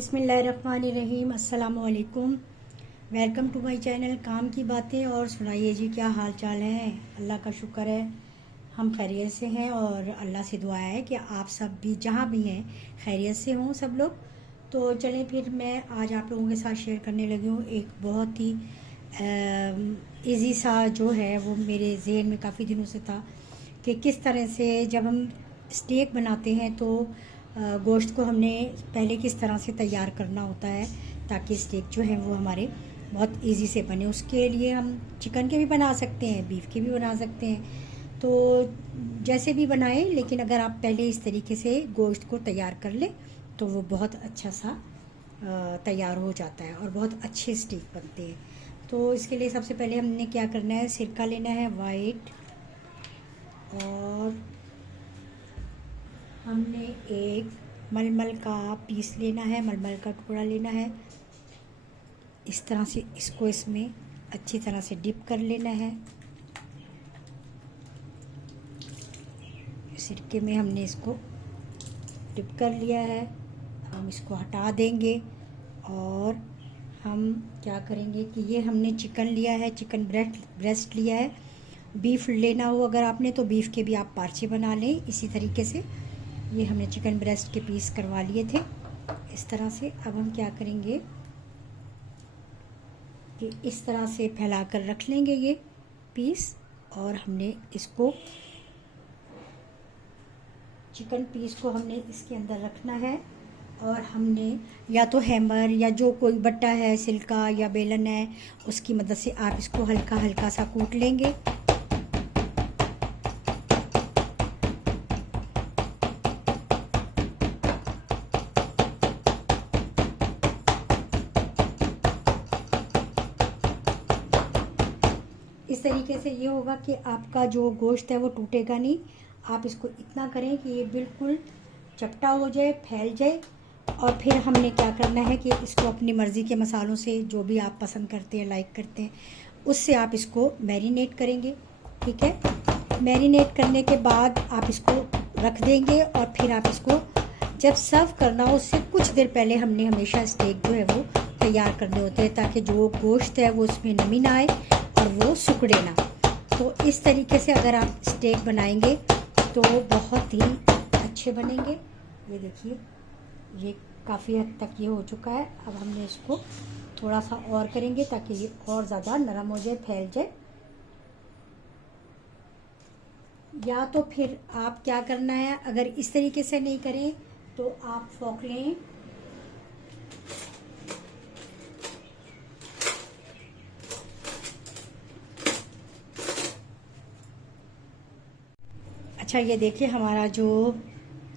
बिस्मिल्लाहिर्रहमानिर्रहीम। अस्सलामुअलैकुम। Welcome to my channel काम की बातें। और सुनाइए जी, क्या हाल चाल है? अल्लाह का शुक्र है हम खैरियत से हैं और अल्लाह से दुआ है कि आप सब भी जहाँ भी हैं खैरियत से हों सब लोग। तो चलें फिर मैं आज आप लोगों के साथ शेयर करने लगी हूँ एक बहुत ही इजी सा जो है वो मेरे जहन में काफ़ी दिनों से था कि किस तरह से जब हम स्टेक बनाते हैं तो गोश्त को हमने पहले किस तरह से तैयार करना होता है ताकि स्टेक जो है वो हमारे बहुत इजी से बने। उसके लिए हम चिकन के भी बना सकते हैं, बीफ के भी बना सकते हैं, तो जैसे भी बनाएं, लेकिन अगर आप पहले इस तरीके से गोश्त को तैयार कर लें तो वो बहुत अच्छा सा तैयार हो जाता है और बहुत अच्छे स्टेक बनते हैं। तो इसके लिए सबसे पहले हमने क्या करना है, सिरका लेना है वाइट, और हमने एक मलमल का पीस लेना है, मलमल का टुकड़ा लेना है। इस तरह से इसको इसमें अच्छी तरह से डिप कर लेना है। सिरके में हमने इसको डिप कर लिया है। हम इसको हटा देंगे और हम क्या करेंगे कि ये हमने चिकन लिया है, चिकन ब्रेस्ट लिया है। बीफ लेना हो अगर आपने तो बीफ के भी आप पार्चे बना लें इसी तरीके से। ये हमने चिकन ब्रेस्ट के पीस करवा लिए थे इस तरह से। अब हम क्या करेंगे कि इस तरह से फैला कर रख लेंगे ये पीस, और हमने इसको चिकन पीस को हमने इसके अंदर रखना है। और हमने या तो हैमर या जो कोई बट्टा है, सिल्का या बेलन है, उसकी मदद से आप इसको हल्का हल्का सा कूट लेंगे। इस तरीके से ये होगा कि आपका जो गोश्त है वो टूटेगा नहीं। आप इसको इतना करें कि ये बिल्कुल चपटा हो जाए, फैल जाए। और फिर हमने क्या करना है कि इसको अपनी मर्ज़ी के मसालों से, जो भी आप पसंद करते हैं, लाइक करते हैं, उससे आप इसको मैरिनेट करेंगे। ठीक है, मैरिनेट करने के बाद आप इसको रख देंगे और फिर आप इसको जब सर्व करना हो उससे कुछ देर पहले हमने हमेशा स्टेक जो है वो तैयार करने होते हैं ताकि जो गोश्त है वो उसमें नमी ना आए और वो सिकुड़े ना। तो इस तरीके से अगर आप स्टेक बनाएंगे तो बहुत ही अच्छे बनेंगे। ये देखिए, ये काफ़ी हद तक ये हो चुका है। अब हमने इसको थोड़ा सा और करेंगे ताकि ये और ज़्यादा नरम हो जाए, फैल जाए। या तो फिर आप क्या करना है, अगर इस तरीके से नहीं करें तो आप फोक लें, अच्छा ये देखिए हमारा जो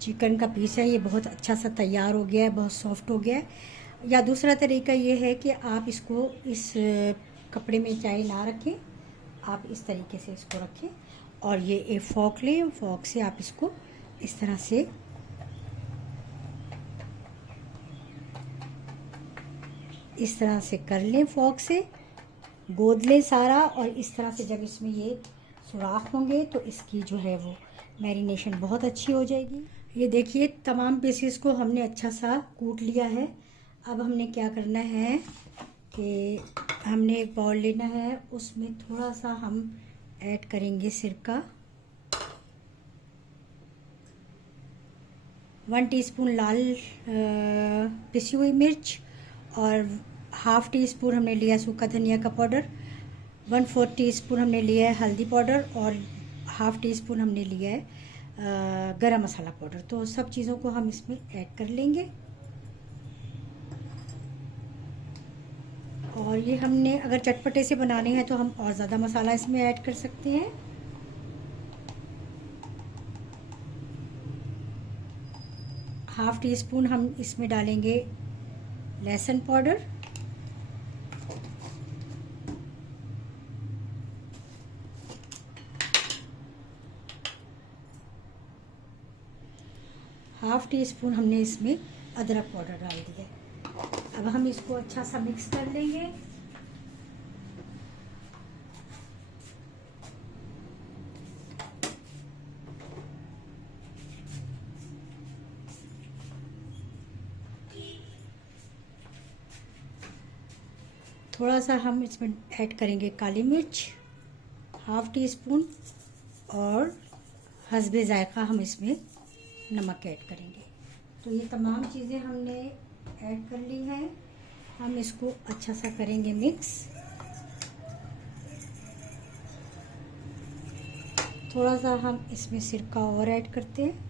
चिकन का पीस है ये बहुत अच्छा सा तैयार हो गया है, बहुत सॉफ्ट हो गया है। या दूसरा तरीका ये है कि आप इसको इस कपड़े में चाहे ना रखें, आप इस तरीके से इसको रखें और ये एक फोक लें, फोक से आप इसको इस तरह से कर लें, फोक से गोद लें सारा। और इस तरह से जब इसमें ये सुराख होंगे तो इसकी जो है वो मैरिनेशन बहुत अच्छी हो जाएगी। ये देखिए तमाम पीसेस को हमने अच्छा सा कूट लिया है। अब हमने क्या करना है कि हमने एक बाउल लेना है, उसमें थोड़ा सा हम ऐड करेंगे सिरका, 1 टीस्पून लाल पिसी हुई मिर्च, और हाफ़ टी स्पून हमने लिया सूखा धनिया का पाउडर, 1/4 टीस्पून हमने लिया है हल्दी पाउडर, और हाफ़ टी स्पून हमने लिया है गरम मसाला पाउडर। तो सब चीज़ों को हम इसमें ऐड कर लेंगे। और ये हमने अगर चटपटे से बनाने हैं तो हम और ज़्यादा मसाला इसमें ऐड कर सकते हैं। हाफ़ टी स्पून हम इसमें डालेंगे लहसुन पाउडर, हाफ़ टी स्पून हमने इसमें अदरक पाउडर डाल दिया। अब हम इसको अच्छा सा मिक्स कर लेंगे। थोड़ा सा हम इसमें ऐड करेंगे काली मिर्च, हाफ़ टी स्पून, और हस्बे जायका हम इसमें नमक ऐड करेंगे। तो ये तमाम चीज़ें हमने ऐड कर ली हैं। हम इसको अच्छा सा करेंगे मिक्स। थोड़ा सा हम इसमें सिरका और ऐड करते हैं।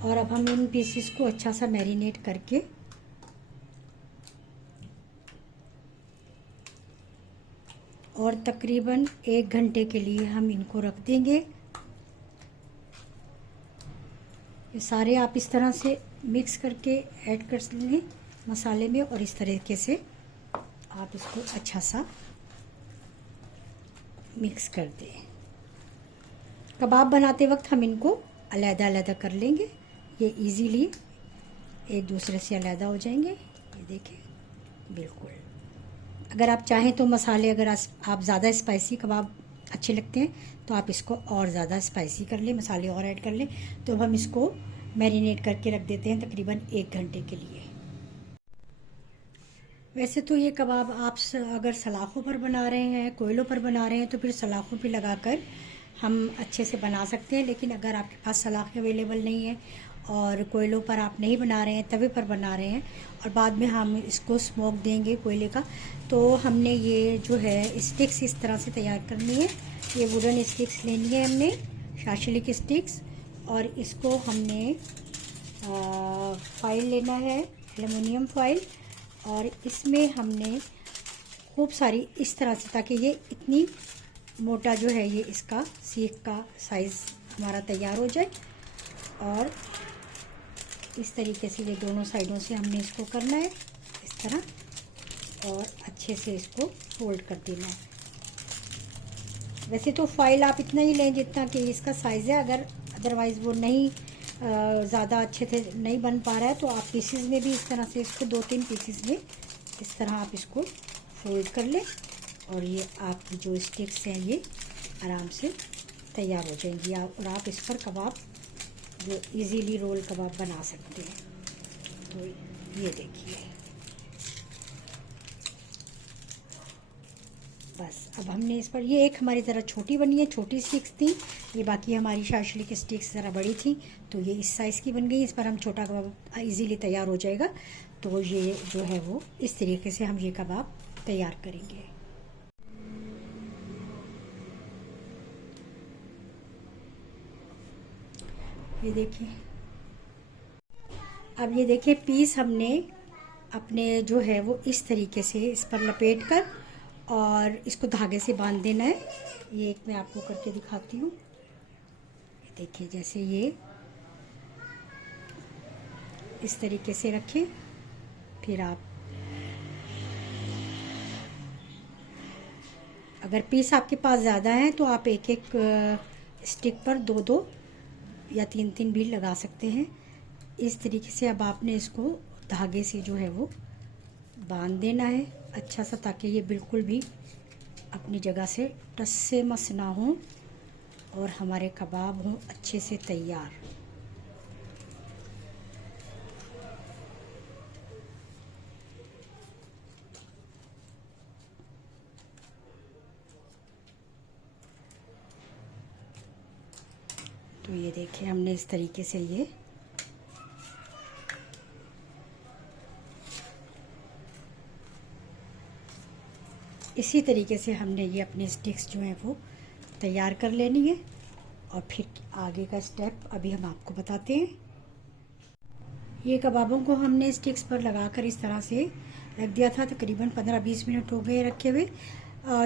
और अब हम इन पीसेस को अच्छा सा मैरिनेट करके और तकरीबन 1 घंटे के लिए हम इनको रख देंगे। ये सारे आप इस तरह से मिक्स करके ऐड कर लेंगे मसाले में, और इस तरीके से आप इसको अच्छा सा मिक्स कर दें। कबाब बनाते वक्त हम इनको अलग-अलग कर लेंगे, ये इजीली एक दूसरे से अलग हो जाएंगे। ये देखें, बिल्कुल। अगर आप चाहें तो मसाले, अगर आप ज़्यादा स्पाइसी कबाब अच्छे लगते हैं तो आप इसको और ज़्यादा स्पाइसी कर लें, मसाले और ऐड कर लें। तो अब हम इसको मैरिनेट करके रख देते हैं तकरीबन 1 घंटे के लिए। वैसे तो ये कबाब आप अगर सलाखों पर बना रहे हैं, कोयलों पर बना रहे हैं, तो फिर सलाखों पे लगाकर हम अच्छे से बना सकते हैं। लेकिन अगर आपके पास सलाखें अवेलेबल नहीं है और कोयलों पर आप नहीं बना रहे हैं, तवे पर बना रहे हैं, और बाद में हम इसको स्मोक देंगे कोयले का, तो हमने ये जो है स्टिक्स इस तरह से तैयार करनी है। ये वुडन स्टिक्स लेनी है हमने, शाशलिक स्टिक्स, और इसको हमने फाइल लेना है, एल्युमिनियम फाइल, और इसमें हमने खूब सारी इस तरह से, ताकि ये इतनी मोटा जो है ये इसका सीख का साइज़ हमारा तैयार हो जाए। और इस तरीके से ये दोनों साइडों से हमने इसको करना है इस तरह, और अच्छे से इसको फोल्ड कर देना है। वैसे तो फाइल आप इतना ही लें जितना कि इसका साइज़ है, अगर अदरवाइज़ वो नहीं ज़्यादा अच्छे से नहीं बन पा रहा है तो आप पीसेस में भी इस तरह से इसको 2-3 पीसेस में इस तरह आप इसको फोल्ड कर लें, और ये आपकी जो स्टिक्स हैं ये आराम से तैयार हो जाएंगी, और आप इस पर कबाब जो इजीली रोल कबाब बना सकते हैं। तो ये देखिए, बस अब हमने इस पर, ये एक हमारी ज़रा छोटी बनी है, छोटी स्टिक्स थी ये, बाकी हमारी शाशलिक स्टिक्स ज़रा बड़ी थी, तो ये इस साइज़ की बन गई। इस पर हम छोटा कबाब इजीली तैयार हो जाएगा। तो ये जो है वो इस तरीके से हम ये कबाब तैयार करेंगे। ये देखिए, अब ये देखिए पीस हमने अपने जो है वो इस तरीके से इस पर लपेट कर और इसको धागे से बांध देना है। ये एक मैं आपको करके दिखाती हूँ। देखिए, जैसे ये इस तरीके से रखें, फिर आप अगर पीस आपके पास ज़्यादा है तो आप एक एक स्टिक पर 2-2 या 3-3 भी लगा सकते हैं। इस तरीके से अब आपने इसको धागे से जो है वो बांध देना है अच्छा सा, ताकि ये बिल्कुल भी अपनी जगह से टस से मस ना हो और हमारे कबाब हों अच्छे से तैयार। तो ये देखिए, हमने इस तरीके से ये इसी तरीके से हमने ये अपनी स्टिक्स जो हैं वो तैयार कर लेनी है। और फिर आगे का स्टेप अभी हम आपको बताते हैं। ये कबाबों को हमने स्टिक्स पर लगाकर इस तरह से रख दिया था। तकरीबन 15-20 मिनट हो गए रखे हुए।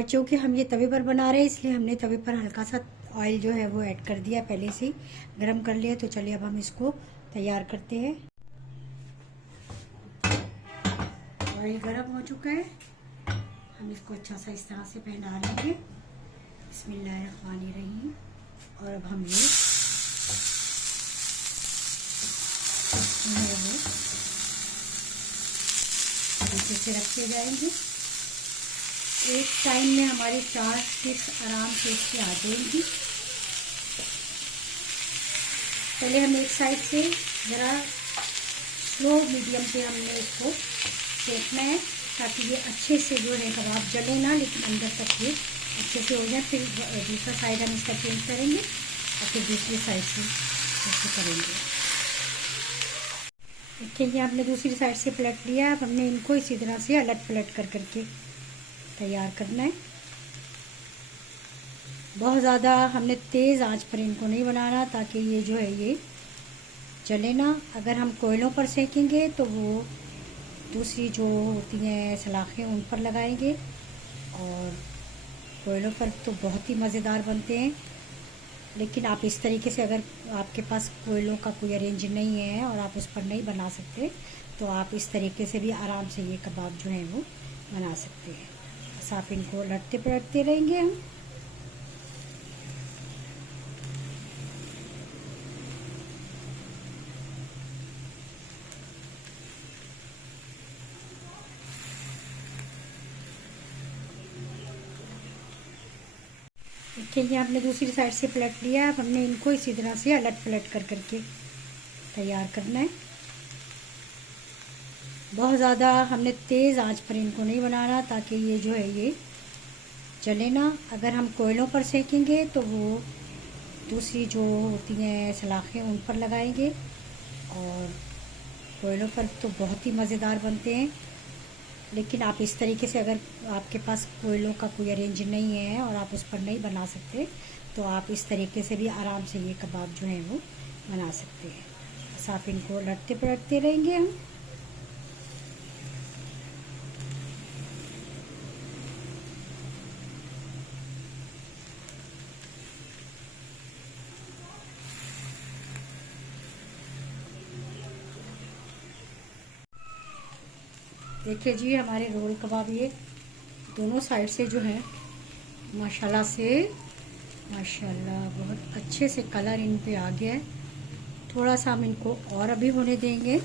चूँकि हम ये तवे पर बना रहे हैं इसलिए हमने तवे पर हल्का सा ऑयल जो है वो ऐड कर दिया, पहले से ही गर्म कर लिया। तो चलिए अब हम इसको तैयार करते हैं। ऑयल गर्म हो चुका है, हम इसको अच्छा सा इस तरह से पहना लेंगे। बिस्मिल्लाहिर्रहमानिर्रहीम। और अब हम ये नीचे से रखते जाएंगे। एक टाइम में हमारी 4 स्टिक्स आराम से इससे आ जाएंगी। पहले हम एक साइड से ज़रा स्लो मीडियम पे हमने इसको सेकना है, ताकि ये अच्छे से जो है कबाब जले ना, लेकिन अंदर तक ये अच्छे से हो जाए। फिर दूसरा साइड हम इसका चेंज करेंगे और फिर दूसरी साइड से ऐसे करेंगे। देखिए ये हमने दूसरी साइड से पलट लिया। अब हमने इनको इसी तरह से अलट पलट कर करके तैयार करना है। बहुत ज़्यादा हमने तेज़ आंच पर इनको नहीं बनाना, ताकि ये जो है ये जले ना। अगर हम कोयलों पर सेकेंगे तो वो दूसरी जो होती हैं सलाखें उन पर लगाएंगे, और कोयलों पर तो बहुत ही मज़ेदार बनते हैं। लेकिन आप इस तरीके से, अगर आपके पास कोयलों का कोई अरेंज नहीं है और आप उस पर नहीं बना सकते, तो आप इस तरीके से भी आराम से ये कबाब जो है वो बना सकते हैं। बस आप इनको लटते पलटते रहेंगे हम। देखिए ये हमने दूसरी साइड से पलट लिया। अब हमने इनको इसी तरह से अलट पलट कर करके तैयार करना है। बहुत ज़्यादा हमने तेज़ आंच पर इनको नहीं बनाना, ताकि ये जो है ये जले ना। अगर हम कोयलों पर सेकेंगे तो वो दूसरी जो होती हैं सलाखें उन पर लगाएंगे, और कोयलों पर तो बहुत ही मज़ेदार बनते हैं। लेकिन आप इस तरीके से, अगर आपके पास कोयलों का कोई अरेंज नहीं है और आप उस पर नहीं बना सकते, तो आप इस तरीके से भी आराम से ये कबाब जो है वो बना सकते हैं। बस आप इनको लटते पलटते रहेंगे हम। देखिए जी हमारे रोल कबाब ये दोनों साइड से जो है माशाल्लाह से बहुत अच्छे से कलर इन पे आ गया है। थोड़ा सा हम इनको और अभी होने देंगे,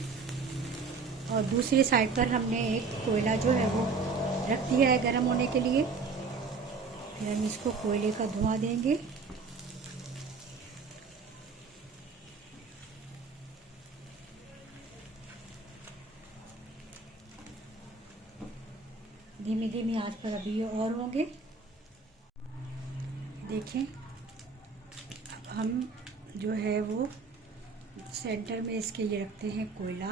और दूसरी साइड पर हमने एक कोयला जो है वो रख दिया है गर्म होने के लिए। फिर हम इसको कोयले का धुआं देंगे। धीमी धीमी आंच पर अभी ये और होंगे। देखें अब हम जो है वो सेंटर में इसके ये रखते हैं कोयला।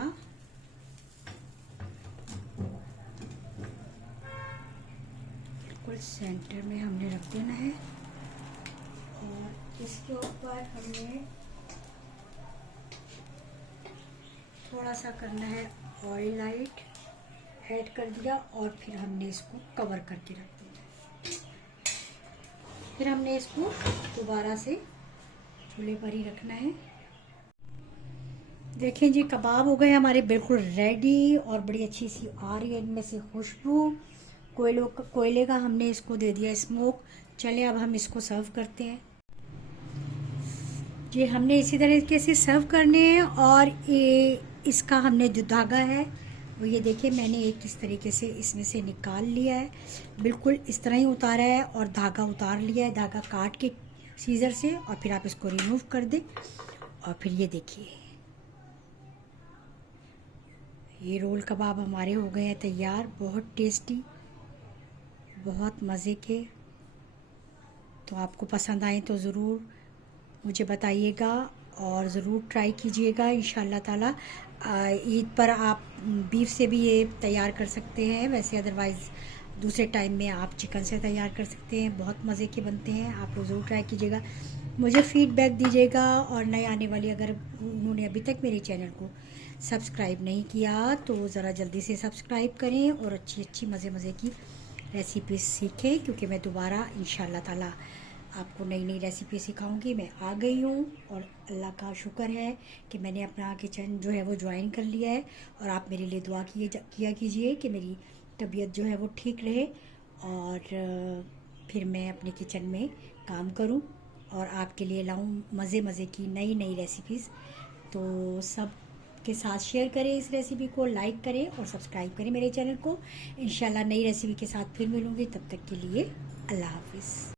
बिल्कुल सेंटर में हमने रख देना है, और इसके ऊपर हमने थोड़ा सा करना है ऑयल लाइट ऐड कर दिया, और फिर हमने इसको कवर करके रख दिया। फिर हमने इसको दोबारा से चूल्हे पर ही रखना है। देखें जी कबाब हो गए हमारे बिल्कुल रेडी, और बड़ी अच्छी सी आ रही है इनमें से खुशबू। कोयले का हमने इसको दे दिया स्मोक। चले अब हम इसको सर्व करते हैं। ये हमने इसी तरीके से सर्व करने हैं, और ये इसका हमने जो धागा है वो ये देखिए मैंने एक इस तरीके से इसमें से निकाल लिया है। बिल्कुल इस तरह ही उतारा है और धागा उतार लिया है, धागा काट के सीजर से, और फिर आप इसको रिमूव कर दें। और फिर ये देखिए ये रोल कबाब हमारे हो गए हैं तैयार। बहुत टेस्टी, बहुत मज़े के। तो आपको पसंद आए तो ज़रूर मुझे बताइएगा, और ज़रूर ट्राई कीजिएगा इंशाल्लाह ताला। ईद पर आप बीफ से भी ये तैयार कर सकते हैं, वैसे अदरवाइज़ दूसरे टाइम में आप चिकन से तैयार कर सकते हैं। बहुत मज़े के बनते हैं, आप लोग ज़रूर ट्राई कीजिएगा। मुझे फ़ीडबैक दीजिएगा, और नए आने वाली अगर उन्होंने अभी तक मेरे चैनल को सब्सक्राइब नहीं किया तो ज़रा जल्दी से सब्सक्राइब करें, और अच्छी अच्छी मज़े की रेसिपी सीखें, क्योंकि मैं दोबारा इंशाल्लाह ताला आपको नई नई रेसिपी सिखाऊंगी। मैं आ गई हूँ, और अल्लाह का शुक्र है कि मैंने अपना किचन जो है वो ज्वाइन कर लिया है। और आप मेरे लिए दुआ किया कीजिए कि मेरी तबीयत जो है वो ठीक रहे, और फिर मैं अपने किचन में काम करूँ और आपके लिए लाऊं मज़े की नई नई रेसिपीज़। तो सब के साथ शेयर करें इस रेसिपी को, लाइक करें और सब्सक्राइब करें मेरे चैनल को। इंशाल्लाह नई रेसिपी के साथ फिर मिलूँगी, तब तक के लिए अल्लाह हाफिज़।